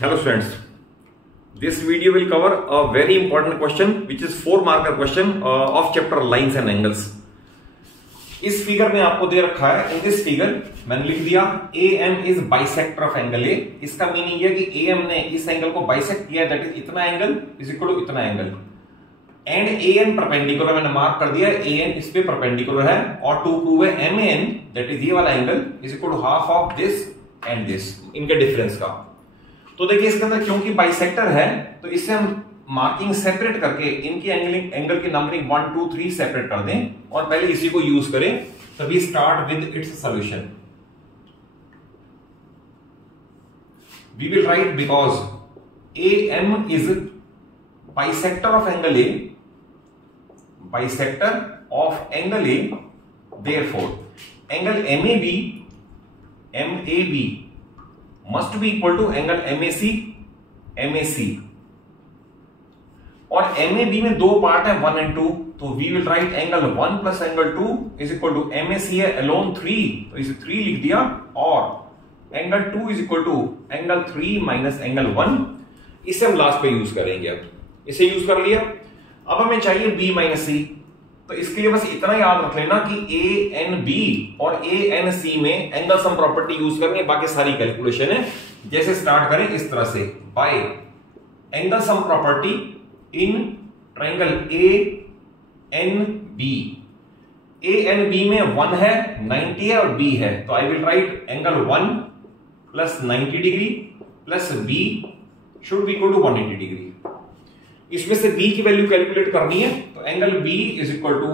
Hello students, this video will cover a very important question which is 4 marker question of chapter lines and angles. इस figure में आपको दे रखा है, in this figure मैंने लिख दिया AM is bisector of angle A। इसका meaning है कि AM ने इस एंगल को बाइसेक्ट किया, दैट इज इतना एंगल इज इक्वल टू इतना एंगल, एंड AN परपेंडिकुलर मैंने मार्क कर दिया, AN इस पे परपेंडिकुलर है, और टू प्रूव है MAN दैट इज ये वाला angle is equal to half of this and this, इनके डिफरेंस का। तो देखिए इसके अंदर क्योंकि बाइसेक्टर है तो इससे हम मार्किंग सेपरेट करके इनकी एंगल की नंबरिंग 1 2 3 सेपरेट कर दें और पहले इसी को यूज करें। तो we start with its solution. We will write because AM is bisector of angle A, bisector of angle A, therefore angle MAB must be equal to angle MAC, और MAB में दो पार्ट है 1 and 2, तो we will write angle 1 plus angle 2 is equal to MAC है alone 3, तो इसे 3 लिख दिया, और angle 2 is equal to angle 3 minus angle 1। इसे हम लास्ट पे यूज करेंगे। अब इसे यूज कर लिया, अब हमें चाहिए B माइनस C। तो इसके लिए बस इतना याद रख लेना कि ANB और ANC में एंगल सम प्रॉपर्टी यूज करनी है, बाकी सारी कैलकुलेशन है। जैसे स्टार्ट करें इस तरह से, bye angle sum property in triangle ANB। ANB में 1 है, 90 है और B है, तो I will write angle 1 plus 90 degree plus B should be equal to 180 degree. इसमें से B की वैल्यू कैलकुलेट करनी है, तो angle B is equal to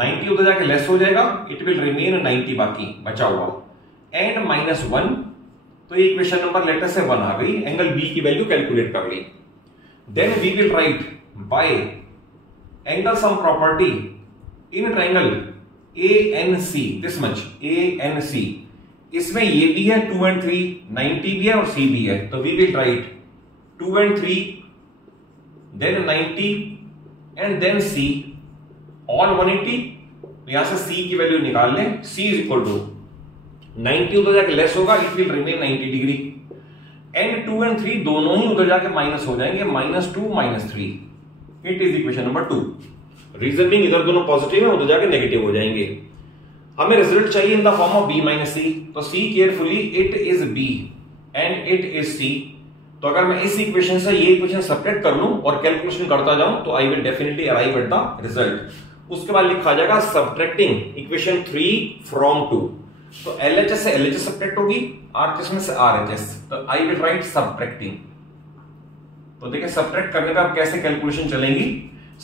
90 उधर जाके लेस हो जाएगा, इट विल रिमेन 90 बाकी बचा हुआ, एंड माइनस 1। तो इक्वेशन नंबर लेटर से 1 आ गई, एंगल B की वैल्यू कैलकुलेट कर ली। Then we will write by angle sum property in triangle ANC, this much ANC, इसमें ये भी है 2 and 3, 90 भी है और C भी है, तो we will right 2 and 3 then 90 and then C all 180। तो यहां से C की वैल्यू निकाल लें, C इज इक्वल टू 90 उधर जाके लेस होगा, it will remain 90 degree, and 2 and 3 दोनों ही उधर जाके माइनस हो जाएंगे, -2 -3। It is equation number 2। Reason being इधर दोनों पॉजिटिव है, उधर जाके नेगेटिव हो जाएंगे। हमें रिजल्ट चाहिए in the form of B minus C, तो C carefully, it is B and it is C। तो अगर मैं इस इक्वेशन से ये इक्वेशन सब्ट्रैक्ट कर लूं और कैलकुलेशन करता जाऊं तो I will definitely arrive at the result. उसके बाद लिखा जाएगा सब्ट्रैक्टिंग इक्वेशन 3 फ्रॉम 2। तो LHS से LHS सब्ट्रैक्ट होगी, RHS में से RHS, तो आई विल राइट सब्ट्रैक्टिंग। तो देखिए सब्ट्रैक्ट करने का अब कैसे कैलकुलेशन चलेंगी।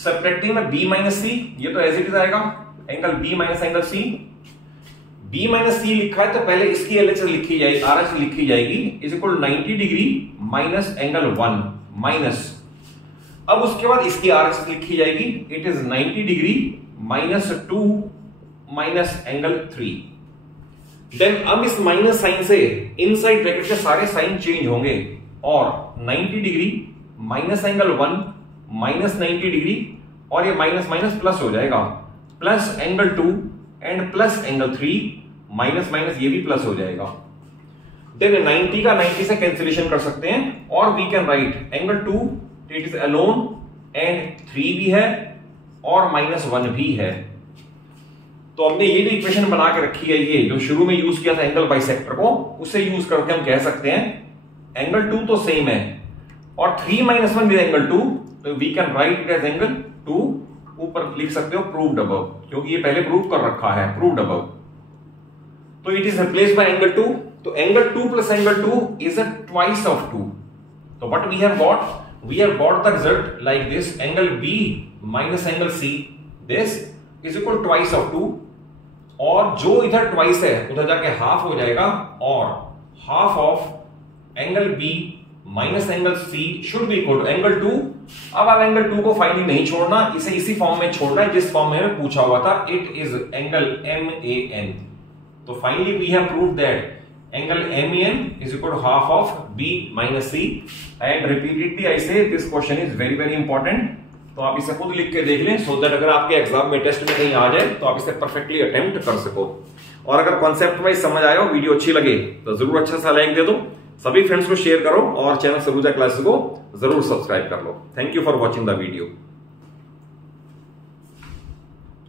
सब्ट्रैक्टिंग में B माइनस C, ये तो एज इट इज आएगा, angle B minus angle C। B minus C लिखा है तो पहले इसकी LHS लिखी जाएगी, RHS लिखी जाएगी, is equal 90 degree minus angle 1 minus, अब उसके बाद इसकी RHS लिखी जाएगी, it is 90 degree minus 2 minus angle 3। Then अब इस माइनस साइन से इनसाइड ब्रैकेट के सारे साइन चेंज होंगे, और 90 degree minus angle 1 minus 90 degree, और ये माइनस माइनस प्लस हो जाएगा, plus angle 2 and plus angle 3, minus minus ये भी प्लस हो जाएगा। देन 90 का 90 से कैंसिलेशन कर सकते हैं, और we can write angle 2 it is alone, and 3 भी है और -1 भी है। तो हमने ये जो इक्वेशन बना के रखी है, ये जो शुरू में यूज किया था एंगल बाइसेक्टर को, उसे यूज करके हम कह सकते हैं एंगल 2 तो सेम है, और 3 - 1 विद एंगल 2, तो we can write it as angle 2। ऊपर लिख सकते हो प्रूव्ड अबव, क्योंकि ये पहले प्रूव कर रखा है, प्रूव्ड अबव। तो it is replaced by angle 2, तो एंगल 2 plus angle 2 is a twice of 2। तो what we have got the result like this, angle B minus angle C, this is equal twice of 2, और जो इधर twice है उधर जाके हाफ हो जाएगा, और half of angle B minus angle C should be equal to angle 2। अब आप एंगल 2 को फाइनली नहीं छोड़ना, इसे इसी फॉर्म में छोड़ना है जिस फॉर्म में पूछा हुआ था, इट इज एंगल MAN। तो finally we have proved that angle MAN is equal to half of B minus C, and repeatedly I say this question is very very important। तो आप इसे खुद लिख के देख लें, so that अगर आपके एग्जाम में टेस्ट में कहीं आ जाए तो आप इसे परफेक्टली अटेम्प्ट कर सको। और अगर कॉन्सेप्ट वाइज समझ आया हो, वीडियो अच्छी लगे तो जरूर अच्छा सा लाइक दे दो, सभी फ्रेंड्स को शेयर करो और चैनल सरूजा क्लासेस को जरूर सब्सक्राइब कर लो। Thank you for watching the video.